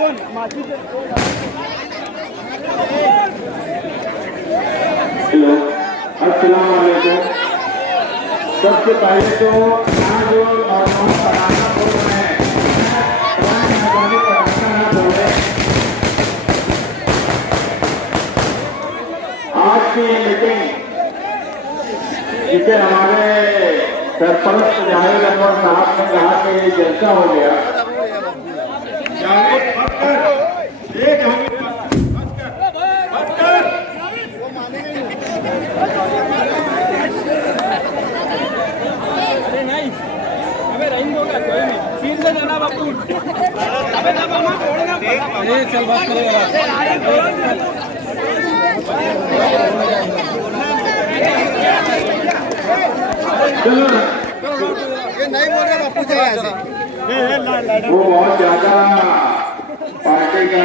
Hello, अस्सलाम वालेकुम। सबसे पहले तो यहाँ जो नौजवान पढ़ाना बोल रहे हैं, पढ़ाना ना बोले। आज की ये मीटिंग जिसे हमारे सरपंच जावेद अनवर साहब ने कहा कि ये जलसा हो गया, चल बात करेगा नहीं बोल रहा बापू जी ऐसे वो बहुत ज्यादा पार्टी का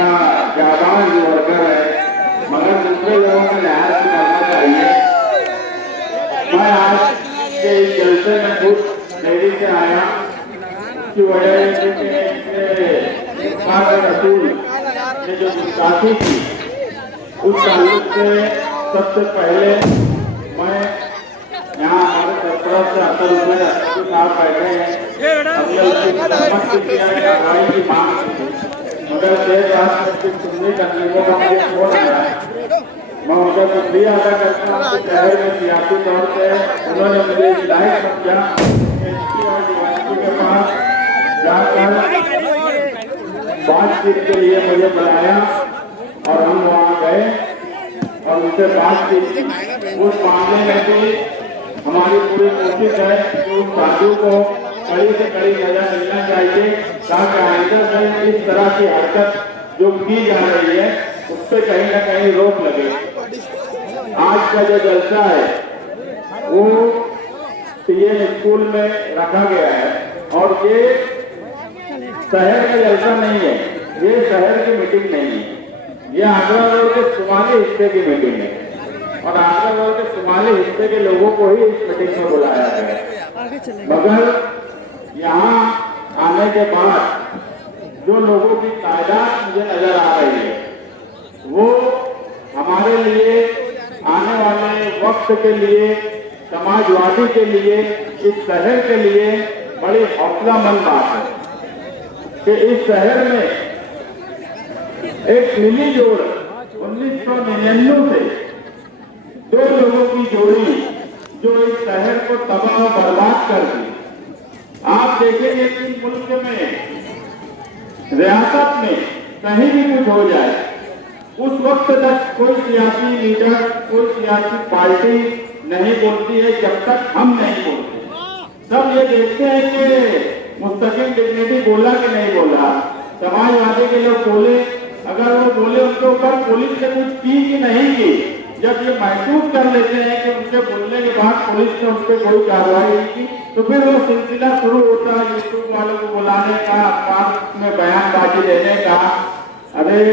जाबाज वर्कर है, मगर दूसरे लोगों को लिहाज करना चाहिए। मैं आज के इस जलसे में खुद देरी से आया की वजह रसूल ने जो गुस्ताखी की उस ताल्लुक से सबसे पहले मैं यहाँ हमारे सरपंच से अतर हुए साहब बैठे हैं, कार्रवाई की मांग की, मगर देर रात में सुनने करने को मुझे छोड़ रहा है। मैं उनका शुक्रिया अदा करता हूँ कि शहर में सियासी तौर से उन्होंने मुझे हिदायत समझा के पास जाकर बातचीत के लिए मुझे बुलाया और हम वहाँ गए और उनसे बातचीत। उस मामले में भी हमारी पूरी कोशिश है कि उस साधु को कड़ी से कड़ी सजा मिलना चाहिए, ताकि आइंदा से इस तरह की हरकत जो की जा रही है उस पर कहीं न कहीं रोक लगे। आज का जो जलसा है वो पीएम स्कूल में रखा गया है और ये शहर का जलसा नहीं है, ये शहर की मीटिंग नहीं है, ये आगरा रोड के शुमाली हिस्से की मीटिंग है और आगरा रोड के शुमाली हिस्से के लोगों को ही इस मीटिंग में बुलाया गया है। मगर यहाँ आने के बाद जो लोगों की तादाद मुझे नजर आ रही है वो हमारे लिए आने वाले वक्त के लिए, समाजवादी के लिए, इस शहर के लिए बड़ी हौसलामंद बात है कि इस शहर में एक मिली जोड़ 1999 से दो लोगों की जोड़ी जो इस शहर को तबाह और बर्बाद कर दी। आप देखेंगे कि मुल्क में, रियासत में कहीं भी कुछ हो जाए उस वक्त तक कोई सियासी लीडर, कोई सियासी पार्टी नहीं बोलती है जब तक हम नहीं बोलते। सब ये देखते हैं कि मुस्तकिल डिग्निटी बोला कि नहीं बोला, समाजवादी के लोग बोले, अगर वो बोले उनके ऊपर पुलिस ने कुछ की कि नहीं की। जब ये महसूस कर लेते हैं कि उनके बोलने के बाद पुलिस ने उन पर कोई कार्रवाई नहीं की तो फिर वो सिलसिला शुरू होता है यूट्यूब वालों को बुलाने का, अखबार में बयानबाजी देने का। अरे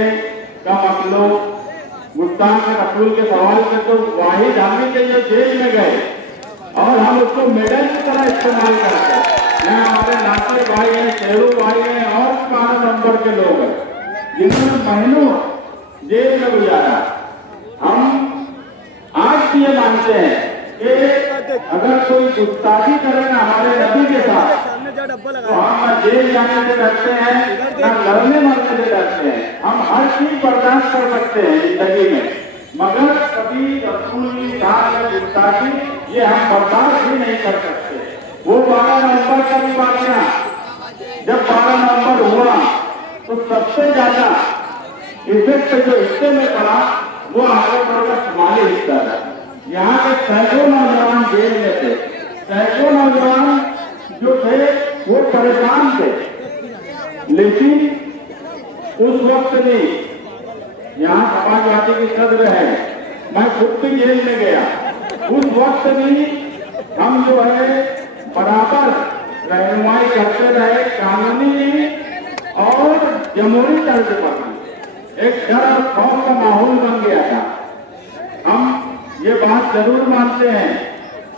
कम आप लोग गुस्ताख रसूल के सवाल में तो वाहिद हामी के जो जेल में गए और हम उसको मेडल की तरह इस्तेमाल करते हैं। यहाँ हमारे नासिर भाई हैं, शेरू भाई हैं और 12 नंबर के लोग हैं जिन्होंने महीनों जेल में गुजारा। हम आज भी ये मानते हैं कि अगर कोई गुस्ताखी करेगा हमारे नबी के साथ तो हम न जेल जाने से डरते हैं, न लड़ने मरने से डरते हैं। हम हर चीज बर्दाश्त कर सकते हैं जिंदगी में, मगर कभी रसूल की शान में गुस्ताखी ये हम बर्दाश्त भी नहीं कर सकते। वो 12 नवंबर का भी वाकया, जब 12 नवंबर हुआ तो सबसे ज्यादा इफेक्ट जो हिस्से में पड़ा वो आगरा का शुमाली हिस्सा था। यहाँ के सैकड़ों नौजवान जेल में थे, सैकड़ों नौजवान जो थे वो परेशान थे, लेकिन उस वक्त नहीं। यहाँ समाजवादी की सदर है, मैं खुद भी जेल में गया, उस वक्त भी हम जो है बराबर रहनुमाई करते रहे, कानूनी और जमहूरी तर्ज पर। एक डर और खौफ का माहौल बन गया था। हम ये बात जरूर मानते हैं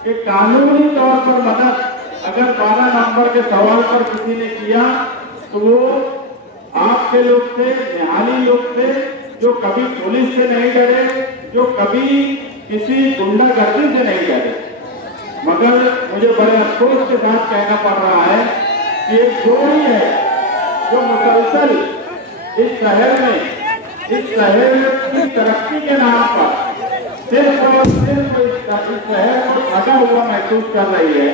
कि कानूनी तौर पर मदद अगर 12 नंबर के सवाल पर किसी ने किया तो वो आपको के लोग थे, निहाली लोग थे, जो कभी पुलिस से नहीं डरे, जो कभी किसी गुंडागर्दी से नहीं डरे। मगर मुझे बड़े अफसोस के साथ कहना पड़ रहा है कि एक जोड़ी है जो मुसलसल इस शहर की तरक्की के नाम पर सिर्फ और सिर्फ इस शहर को ठगा हुआ महसूस कर रही है।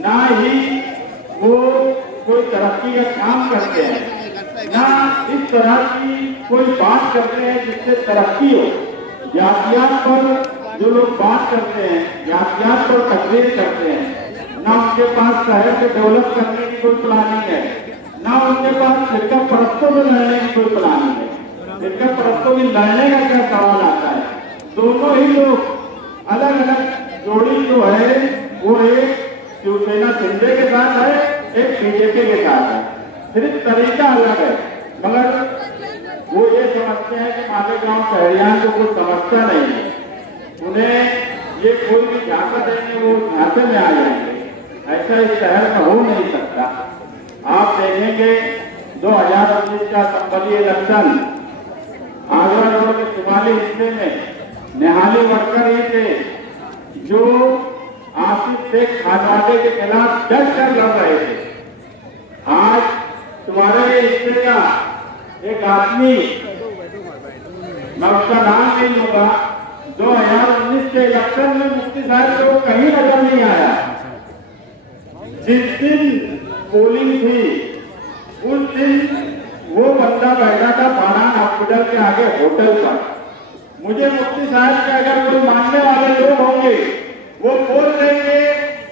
ना ही वो कोई तरक्की का काम करते हैं, ना इस तरह की कोई बात करते हैं जिससे तरक्की हो। जातियात पर जो लोग बात करते हैं, जातियात पर तकरीर करते हैं, ना उनके पास शहर को डेवलप करने की कोई प्लानिंग है, ना उनके पास फिरका परस्तों में लड़ने की कोई प्लानिंग है। फिरका परस्तों में लड़ने का क्या सवाल आता है? दोनों ही लोग अलग अलग जोड़ी जो है वो एक शिवसेना शिंदे के साथ है, एक बीजेपी के साथ है, सिर्फ तरीका अलग है। मगर वो ये समझते हैं कि मालेगांव शहरियान को कुछ समझता नहीं है, उन्हें ये कोई भी झांसा देंगे वो झांसे में आ जाएंगे। ऐसा इस शहर में हो नहीं सकता। आप देखेंगे 2019 का संसदीय इलेक्शन आगरा रोड के शुमाली हिस्से में निहाली वर्कर ही थे जो आसिफ शेख खानवाले के खिलाफ डट कर लड़ रहे थे। आज तुम्हारे हिस्से का एक आदमी, मैं उसका नाम नहीं लूंगा, 2019 के इलेक्शन में मुफ्ती साहब को कहीं नजर नहीं आया। जिस दिन पोलिंग थी उस दिन वो बंदा बैठा था बारान हॉस्पिटल के आगे होटल पर। मुझे मुफ्ती साहब के अगर कोई मानने वाले लोग होंगे वो बोल देंगे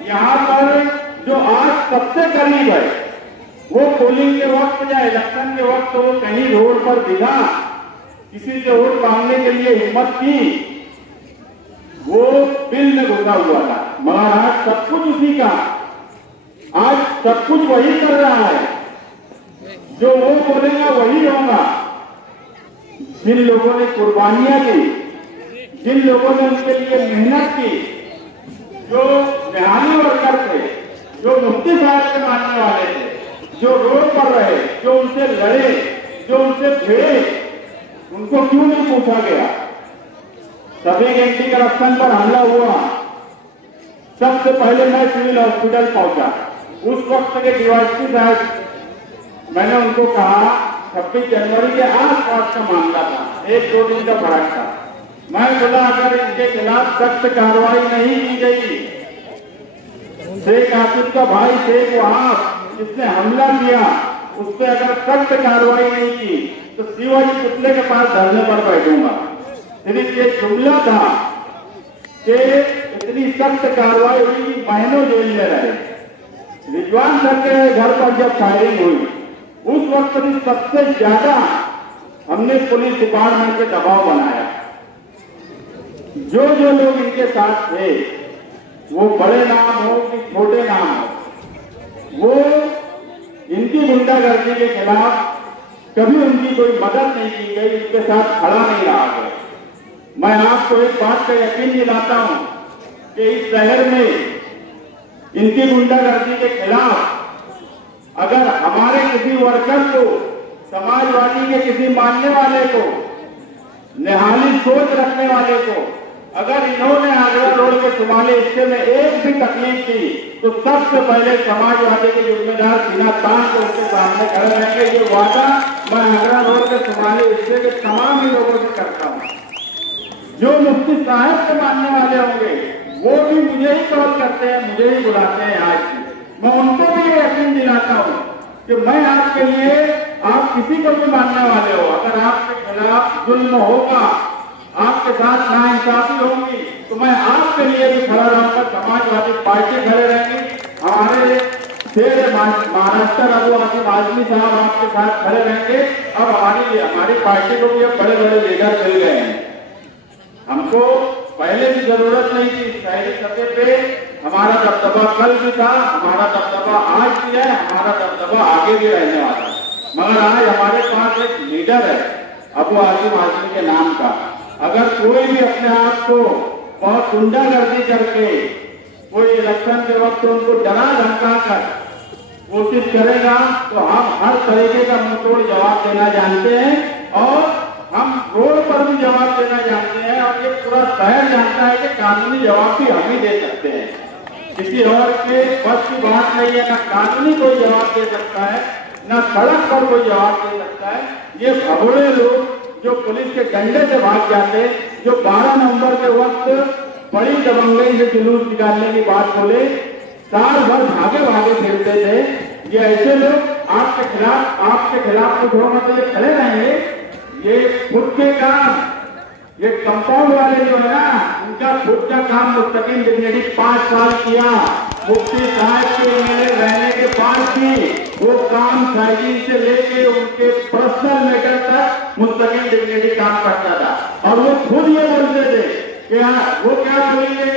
यहाँ पर जो आज सबसे करीब है वो पोलिंग के वक्त या इलेक्शन के वक्त वो कहीं रोड पर दिखा, किसी से वोट मांगने के लिए हिम्मत की, वो बिल में घुसा हुआ था। मगर आज सब कुछ उसी का, आज सब कुछ वही कर रहा है, जो वो बोलेगा वही होगा। जिन लोगों ने कुर्बानियां दी, जिन लोगों ने उनके लिए मेहनत की, जो निहाली वर्कर थे, जो मुफ्ती साहब के मानने वाले थे, जो रोड पर रहे, जो उनसे लड़े, जो उनसे भिड़े, उनको क्यों नहीं पूछा गया? सभी एंटी करप्शन पर हमला हुआ, सबसे पहले मैं सिविल हॉस्पिटल पहुंचा। उस वक्त के डीवाईएसपी साहब, मैंने उनको कहा 26 जनवरी के आसपास का मामला था, 1-2 दिन का फर्क था। मैं बोला अगर इनके खिलाफ सख्त कार्रवाई नहीं की गई, शेख आसिफ का भाई शेख वहाब जिसने हमला किया उस पर अगर सख्त कार्रवाई नहीं की तो शिवाजी पुतले के पास धरने पर बैठूंगा। सिर्फ ये जुमला था कि इतनी सख्त कार्रवाई हुई कि महीनों जेल में रहे। रिजवान सर के घर पर जब फायरिंग हुई उस वक्त भी सबसे ज्यादा हमने पुलिस डिपार्टमेंट पे दबाव बनाया। जो जो लोग इनके साथ थे, वो बड़े नाम हो कि छोटे नाम हो, वो इनकी गुंडागर्दी के खिलाफ कभी उनकी कोई मदद नहीं की गई, उनके साथ खड़ा नहीं रहा गया। मैं आपको एक बात का यकीन दिलाता हूं कि इस शहर में इनकी गुंडागर्दी के खिलाफ अगर हमारे किसी वर्कर को, समाजवादी के किसी मानने वाले को, निहाली सोच रखने वाले को, अगर इन्होंने आगरा रोड के शुमाली हिस्से में एक भी तकलीफ की तो सबसे पहले समाजवादी के जिम्मेदार सीना तान को उसके सामने खड़े रहेंगे। ये वादा मैं आगरा रोड के शुमाली हिस्से के तमाम ही लोगों से करता हूँ। जो मुफ्ती साहब के मानने वाले होंगे वो भी मुझे ही कॉल करते हैं, मुझे ही बुलाते हैं। आज मैं उनको भी ये यकीन दिलाता हूँ कि मैं आपके लिए, आप किसी को भी मानने वाले हो, अगर आपके खिलाफ जुल्म होगा, आपके साथ नाइंसाफी होगी तो मैं आपके लिए भी खड़ा रहूंगा। समाजवादी पार्टी खड़े रहेंगी, हमारे शेर महाराष्ट्र अबू आसिफ आजमी साहब आपके साथ खड़े रहेंगे। अब हमारी पार्टी को भी अब बड़े बड़े लीडर मिल गए हैं। हमको पहले भी जरूरत नहीं थी, शहरी सतह पे हमारा दबदबा कल भी था, हमारा दबदबा आज भी है, हमारा दबदबा आगे भी रहने वाला है। मगर आज हमारे पास एक लीडर है अबू आसिफ आजमी के नाम का। अगर कोई भी अपने आप को बहुत गुंडागर्दी करके कोई इलेक्शन के वक्त उनको डरा धमका कर कोशिश करेगा तो हम हर तरीके का मुंहतोड़ जवाब देना जानते हैं और हम रोड पर भी जवाब देना जानते हैं और ये पूरा शहर जानता है कि कानूनी जवाब भी हम ही दे सकते हैं। किसी और के बस की बात नहीं है, ना कानूनी कोई जवाब दे सकता है, ना सड़क पर कोई जवाब दे सकता है। ये भगोड़े लोग जो पुलिस के डंडे से भाग जाते, जो 12 नवंबर के वक्त बड़ी दबंगई से जुलूस निकालने की बात बोले, साल भर भागे भागे फिरते थे, ये ऐसे लोग आपके खिलाफ कुछ होगा तो ये खड़े रहेंगे। ये खुद के काम, ये कंपाउंड वाले जो है ना, उनका खुद का काम मुस्तकिल डिग्निटी 5 साल किया। मुफ्ती साहब के एमएलए रहने के बाद भी वो काम साइकिल से लेके उनके पर्सनल मैटर तक मुस्तकिल डिग्निटी काम करता था और वो खुद ये बोलते थे कि वो क्या बोलेंगे,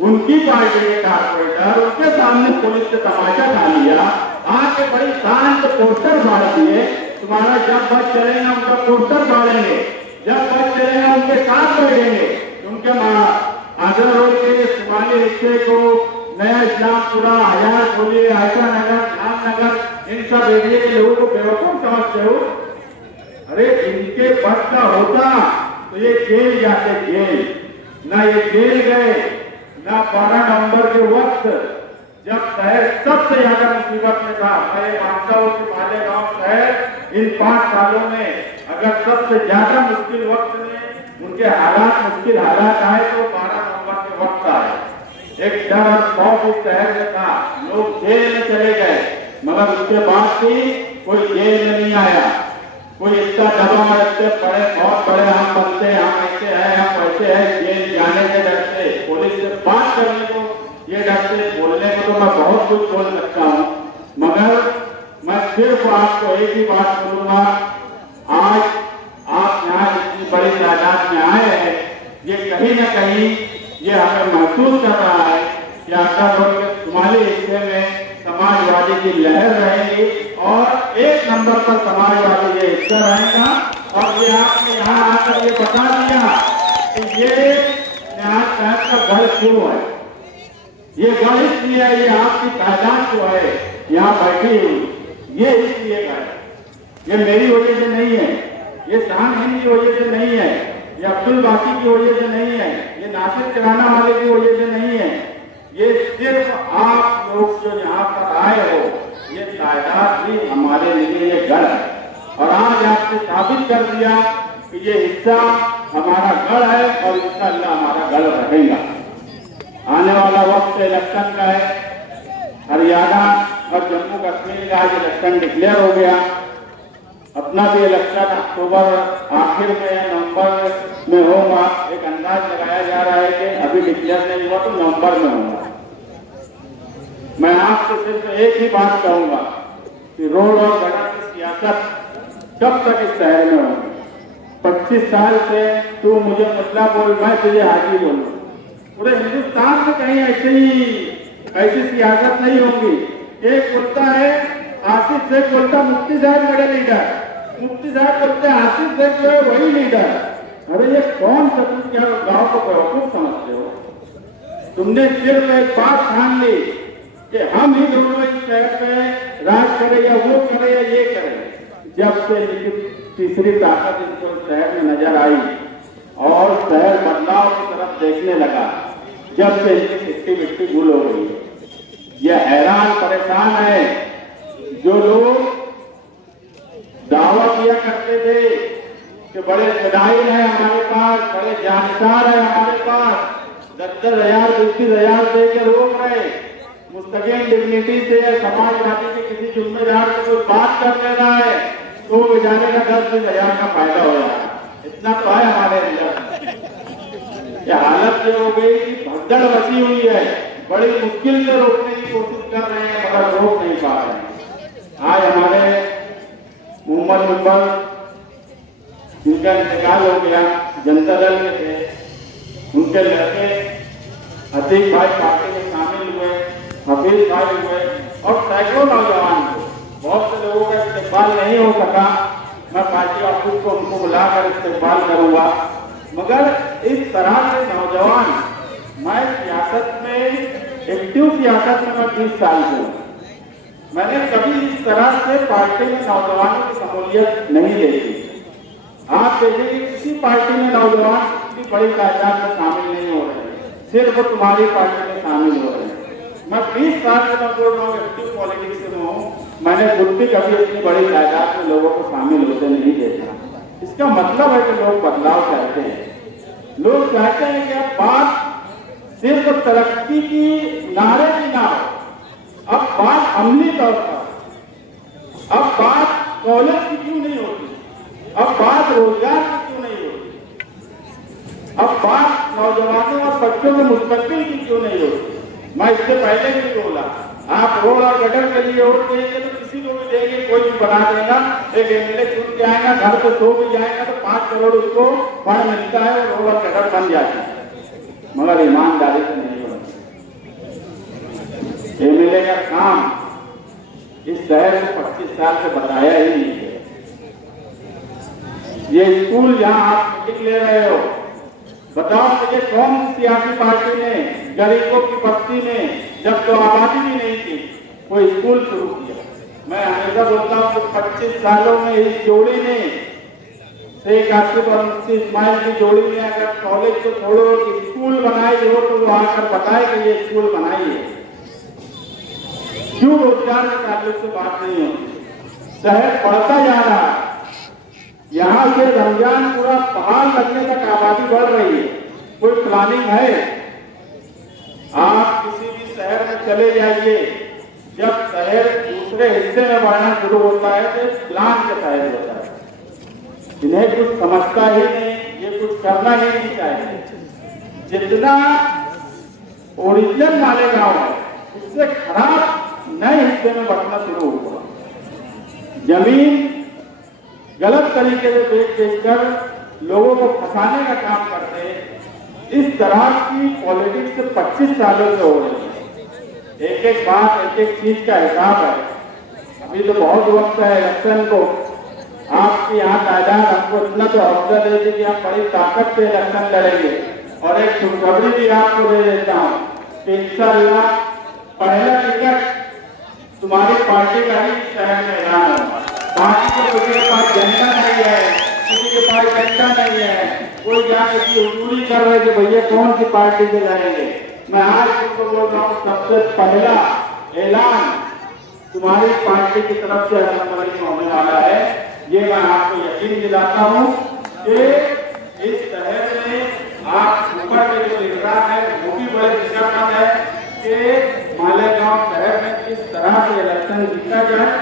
उनकी पार्टी के कारपोरेटर उनके सामने पुलिस से तमाशा खा लिया, आके बड़ी शांत पोस्टर फाड़ दिए, तुम्हारा जब बस चलेगा उनका पोस्टर फाड़ेंगे, जब बस चलेगा उनके साथ बैठेंगे, उनके आगरा रोड के शिवाली रिश्ते को नया इस्लामपुरा, हजार खोलिए, आयशा नगर, रामनगर, इन सब एरिया के लोगों को बेवकूफ समझते हो। अरे इनके बस का होता तो ये जेल जाते, जेल ना ये जेल गए, ना 12 नवंबर के वक्त जब शहर सबसे ज्यादा मुसीबत में था। मैं मानता हूं कि मालेगांव शहर इन 5 सालों में अगर सबसे ज्यादा मुश्किल वक्त में उनके हालात मुश्किल हालात आए तो 12 नवंबर के वक्त आए। एक डर और खौफ इस शहर में था, लोग जेल में चले गए, मगर उसके बाद भी कोई जेल में नहीं आया। कोई इतना दबाव रखते पड़े, बहुत बड़े हम बनते, हम ऐसे हैं, हम वैसे हैं, जेल जाने से डरते, पुलिस से बात करने को ये डरते, बोलने को तो मैं बहुत कुछ बोल सकता हूँ, मगर मैं सिर्फ आपको एक ही बात बोलूंगा, आज आप यहाँ इतनी बड़ी तादाद में आए हैं, ये कहीं न कहीं ये हमें महसूस कर रहा है कि आगरा रोड के शुमाली हिस्से में समाजवादी की लहर रहेगी और 1 नंबर पर समाजवादी ये हिस्सा रहेगा। और ये आपने यहाँ आकर ये बता दिया कि ये न्याय साहब का गढ़ क्यों है, ये गढ़ इसलिए है, ये आपकी तादाद जो है यहाँ बैठी हुई, ये इसलिए है, ये मेरी वजह से नहीं है, ये शान हिंद की वजह से नहीं है, ये अब्दुल बाकी की वजह से नहीं है, ये नासिर किराना वाले की वजह से नहीं है, ये सिर्फ आप लोग जो यहाँ पर आए हो, ये तादाद भी हमारे लिए ये गढ़ है। और आज आपने साबित कर दिया कि ये हिस्सा हमारा गढ़ है और इंशाअल्लाह हमारा गढ़ रहेगा। आने वाला वक्त इलेक्शन का है, हरियाणा और जम्मू कश्मीर का आज इलेक्शन डिक्लेयर हो गया। अपना भी इलेक्शन अक्टूबर आखिर में नवंबर में होगा। एक अंदाज लगाया जा रहा है कि अभी डिक्लेयर नहीं हुआ तो नवंबर में होगा। मैं आपसे सिर्फ एक ही बात कहूंगा कि रोड और सड़क की सियासत कब तक इस शहर में होगी। 25 साल से तू मुझे मुसला बोल, मैं तुझे हाजी बोलूं। पूरे हिंदुस्तान में कहीं ऐसी सियासत नहीं होगी। एक बोलता है आसिफ शेख, बोलता मुफ्ती साहब बड़े लीडर, मुफ्ती साहब बोलते हैं आसिफ शेख जो है वही लीडर। अरे ये कौन सा, तुम क्या गाँव को बेवकूफ समझते हो? तुमने सिर्फ एक बात ठान ली कि हम ही दोनों इस शहर पे राज करें या वो करें या ये करें। जब से तीसरी ताकत इनको शहर में नजर आई और शहर बदलाव की तरफ देखने लगा, जब से इनकी मिट्टी मिट्टी गुल हो गई। ये हैरान परेशान है जो लोग दावा किया करते थे कि बड़े फिदाइल हैं हमारे पास, बड़े जानकार हैं हमारे पास, 10,000 20,000 दे के रोक रहे, मुस्तकिल डिग्निटी से समाजवादी के किसी जिम्मेदार से कोई बात कर ले रहा है तो बेचारे का 10,000 का फायदा हो रहा है। इतना तो है हमारे अंदर। ये हालत ये हो गई कि भगदड़ बची हुई है, बड़ी मुश्किल से रोकने की कोशिश कर रहे हैं मगर रोक नहीं पा रहे हैं। आज हमारे मोहम्मद मुंबर जिनका इंतकाल हो गया, जनता दल में थे, उनके लड़के अतीक भाई पार्टी में शामिल हुए, हफीज भाई हुए और सैकड़ों नौजवान हुए। बहुत से लोगों का इस्तेमाल नहीं हो सका, मैं पार्टी ऑफिस को उनको बुलाकर इस्तेमाल करूंगा, मगर इस तरह के नौजवान, मैं सियासत में एक्टिव सियासत में मैं 20 साल से हूँ, मैंने कभी इस तरह से पार्टी में नौजवानों की शमूलियत नहीं देखी। आप देखिए किसी पार्टी में नौजवान की बड़ी तादाद में शामिल नहीं हो रहे, सिर्फ तुम्हारी पार्टी में शामिल हो रहे हैं। मैं 20 साल से मैं बोल रहा हूँ, एक्टिव पॉलिटिक्स में हूँ, मैंने खुद भी कभी इतनी बड़ी तादाद में लोगों को शामिल होते नहीं देखा। इसका मतलब है कि लोग बदलाव चाहते हैं। लोग चाहते हैं कि अब बात सिर्फ तरक्की की नारे की ना हो, अब बात अमली तौर पर, अब बात कॉलेज की क्यों नहीं होती, अब बात रोजगार की क्यों नहीं होती, अब बात नौजवानों और बच्चों के मुस्तकबिल की क्यों नहीं होती। मैं इससे पहले भी बोला, आप रोड और गटर के लिए वोट देंगे तो किसी को भी देंगे, कोई भी बना देगा, एक एमएलए चुन के आएगा, घर पे सो भी जाएगा तो 5 करोड़ उसको फंड मिलता है, रोड और गटर बन जाता है, मगर ईमानदारी से नहीं बनता। एमएलए का काम इस शहर में 25 साल से बताया ही नहीं है। ये स्कूल जहां आप मीटिंग ले रहे हो, बताओ मुझे कौन सियासी पार्टी ने गरीबों की बस्ती में, जब तो आबादी भी नहीं थी, कोई स्कूल शुरू किया। मैं हमेशा बोलता हूँ कि 25 सालों में इस जोड़ी ने, शेख आसिफ और मुफ्ती इस्माइल की जोड़ी ने अगर कॉलेज को छोड़ो स्कूल बनाई हो तो वो आकर बताए कि ये स्कूल बनाई है। क्यों रोजगार के ताल्लुक से बात नहीं होती। शहर बढ़ता जा रहा है, यहाँ से रमजानपुरा पहाड़ लगने तक आबादी बढ़ रही है, कोई प्लानिंग है? आप किसी भी शहर में चले जाइए, जब शहर दूसरे हिस्से में बढ़ना शुरू होता है तो प्लान के तहत होता है। इन्हें कुछ समझता ही नहीं, ये कुछ करना ही नहीं चाहिए। जितना ओरिजिनल मालेगांव है उससे खराब नए हिस्से में बढ़ना शुरू हुआ। जमीन गलत तरीके से बेच लोगों को फंसाने का काम करते हैं। इस तरह की पॉलिटिक्स 25 सालों से हो रही है। एक एक बात, एक एक चीज का हिसाब है। अभी तो बहुत वक्त है इलेक्शन को, आपकी यहाँ तादाद हमको इतना तो हौसला देती कि हम बड़ी ताकत से इलेक्शन लड़ेंगे। और एक खुशखबरी भी आपको दे देता हूँ कि इंशाअल्लाह पहला टिकट तुम्हारी पार्टी का ही शहर में ऐलान होगा। बाकी तो किसी के पास जनता नहीं है, किसी के पास जनता नहीं है, कोई जाके की उसूली कर रहे कि भैया कौन सी पार्टी से जाएंगे। मैं आज तुमको बोल रहा हूँ, सबसे पहला ऐलान तुम्हारी पार्टी की तरफ से असेंबली में होने वाला है। ये मैं आपको यकीन दिलाता हूँ कि इस शहर में आप ऊपर के जो निगरान है वो भी बड़े फिक्रमंद है कि मालेगांव शहर में किस तरह से इलेक्शन जीता जाए।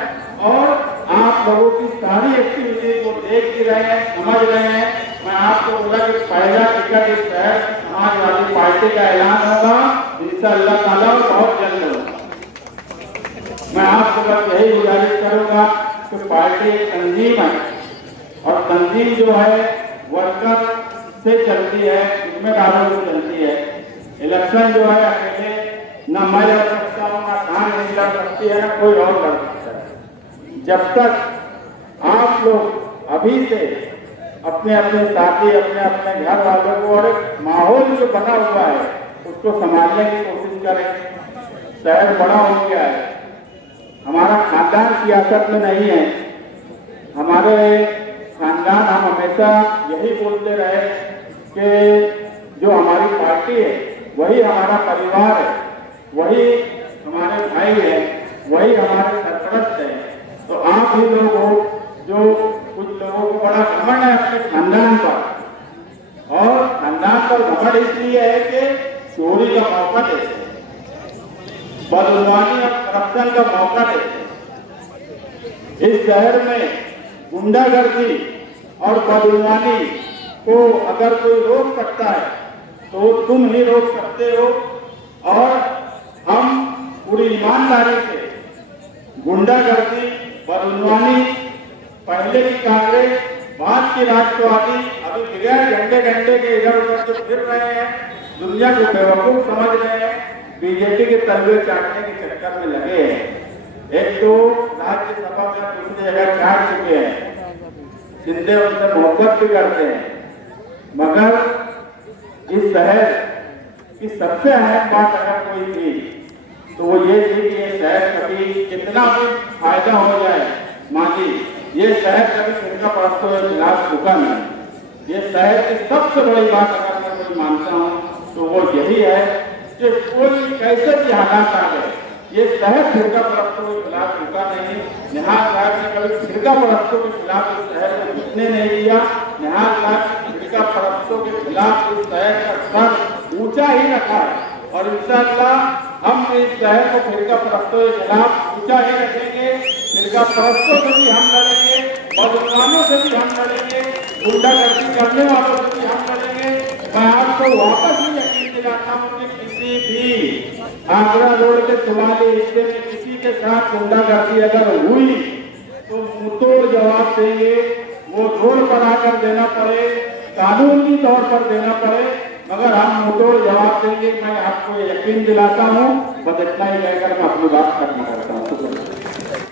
और आप लोगों की सारी एक्टिविटी को देख भी रहे हैं, समझ रहे हैं। मैं आपको बोला कि पहला टिकट इस शहर समाजवादी पार्टी का ऐलान होगा इंशाअल्लाह ताला, बहुत जल्द होगा। मैं आपको बस यही गुजारिश करूंगा कि पार्टी तंजीम है और तंजीम जो है वर्कर से चलती है, जिम्मेदारों से चलती है। इलेक्शन जो है अकेले न मैं लड़ सकता हूँ, न खान नहीं लड़ सकती है, न कोई और लड़ सकता है। जब तक आप लोग अभी से अपने अपने साथी, अपने अपने घर वालों को और एक माहौल जो बना हुआ है उसको संभालने की कोशिश करें। शहर बड़ा हो गया है, हमारा खानदान सियासत में नहीं है। हमारे खानदान, हम हमेशा यही बोलते रहे कि जो हमारी पार्टी है वही हमारा परिवार है, वही हमारे भाई है, वही हमारे सरपरस्त है। तो आप ही लोग हो जो कुछ लोगों को बड़ा घमंड है अपने खानदान पर, और खानदान पर घमंड इसलिए है कि चोरी का मौका देते हैं, बदलवानी और करप्शन का मौका देते हैं। इस शहर में गुंडागर्दी और बदलवानी को अगर कोई रोक सकता है तो तुम ही रोक सकते हो। और हम पूरी ईमानदारी से गुंडागर्दी, बदलवानी, पहले की कांग्रेस, बाद की राष्ट्रवादी, अभी बगैर घंटे के इधर उधर जो फिर रहे हैं, दुनिया को बेवकूफ समझ रहे हैं, बीजेपी के तलवे चाटने के चक्कर में लगे हैं। एक तो राज्यसभा में दूसरी जगह चाट चुके हैं, शिंदे उनसे मोहब्बत भी करते हैं, मगर इस शहर की सबसे अहम बात अगर कोई थी तो वो ये थी कि ये शहर कभी कितना भी फायदा हो जाए माँ जी, ये शहर कभी फिरका परस्तों के खिलाफ झुका नहीं। ये शहर की सबसे बड़ी बात अगर मैं कोई मानता हूँ तो वो यही है कि कोई कैसे भी हालात आ गए, ये शहर फिरका परस्तों के खिलाफ झुका नहीं। निहाल राज ने कभी फिरका परस्तों के खिलाफ इस शहर को झुकने नहीं दिया। निहाल राज फिरका परस्तों के खिलाफ इस शहर का सर ऊंचा ही रखा है और इंशाअल्लाह हम इस शहर को फिरका परस्तों के खिलाफ ऊंचा ही रखेंगे। फिरका परस्तों से भी हम लड़ेंगे, बदनामों से भी हम लड़ेंगे, गुंडागर्दी करने वालों से भी हम लड़ेंगे। मैं आपको वापस ही यकीन दिलाता हूँ कि किसी भी आगरा रोड के शुमाली हिस्से में किसी के साथ गुंडागर्दी अगर हुई तो मुंहतोड़ जवाब देंगे। वो रोड पर आकर देना पड़े, कानूनी तौर पर देना पड़े, मगर हम मुंहतोड़ जवाब देंगे। मैं आपको यकीन दिलाता हूँ। बस इतना ही कहकर मैं अपनी बात खत्म करता हूँ।